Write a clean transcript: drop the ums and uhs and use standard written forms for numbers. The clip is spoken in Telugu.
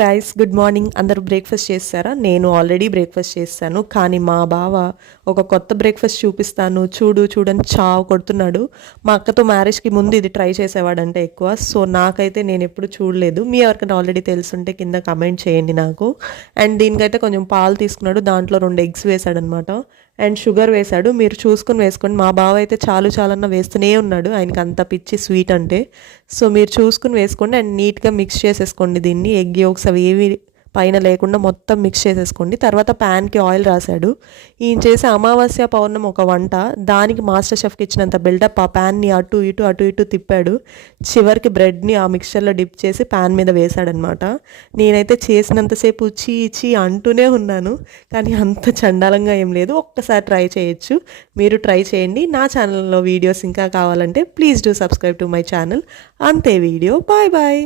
Guys, good morning. అందరూ బ్రేక్ఫాస్ట్ చేస్తారా? నేను ఆల్రెడీ బ్రేక్ఫాస్ట్ చేస్తాను, కానీ మా బావ ఒక కొత్త బ్రేక్ఫాస్ట్ చూపిస్తాను చూడు చూడని చావు కొడుతున్నాడు. మా అక్కతో మ్యారేజ్కి ముందు ఇది ట్రై చేసేవాడంటే ఎక్కువ. సో నాకైతే నేను ఎప్పుడు చూడలేదు. మీ ఎవరికైనా ఆల్రెడీ తెలుసుంటే కింద కమెంట్ చేయండి నాకు. అండ్ దీనికైతే కొంచెం పాలు తీసుకున్నాడు, దాంట్లో 2 ఎగ్స్ వేసాడనమాట. అండ్ షుగర్ వేశాడు. మీరు చూసుకుని వేసుకోండి. మా బావ అయితే చాలన్నా వేస్తూనే ఉన్నాడు, ఆయనకి అంత పిచ్చి స్వీట్ అంటే. సో మీరు చూసుకుని వేసుకోండి అండ్ నీట్గా మిక్స్ చేసేసుకోండి దీన్ని. ఎగ్ యోక్స్ అవి ఏవి పైన లేకుండా మొత్తం మిక్స్ చేసేసుకోండి. తర్వాత ప్యాన్కి ఆయిల్ రాశాడు. ఈయన చేసే అమావాస్య పౌర్ణమి ఒక వంట, దానికి మాస్టర్ షెఫ్కి ఇచ్చినంత బిల్డప్ ఆ ప్యాన్ని అటు ఇటు తిప్పాడు. చివరికి బ్రెడ్ని ఆ మిక్చర్లో డిప్ చేసి ప్యాన్ మీద వేశాడనమాట. నేనైతే చేసినంతసేపు చీ అంటూనే ఉన్నాను, కానీ అంత చండాలంగా ఏం లేదు. ఒక్కసారి ట్రై చేయొచ్చు, మీరు ట్రై చేయండి. నా ఛానల్లో వీడియోస్ ఇంకా కావాలంటే please do subscribe to my channel. అంతే వీడియో, బాయ్ బాయ్.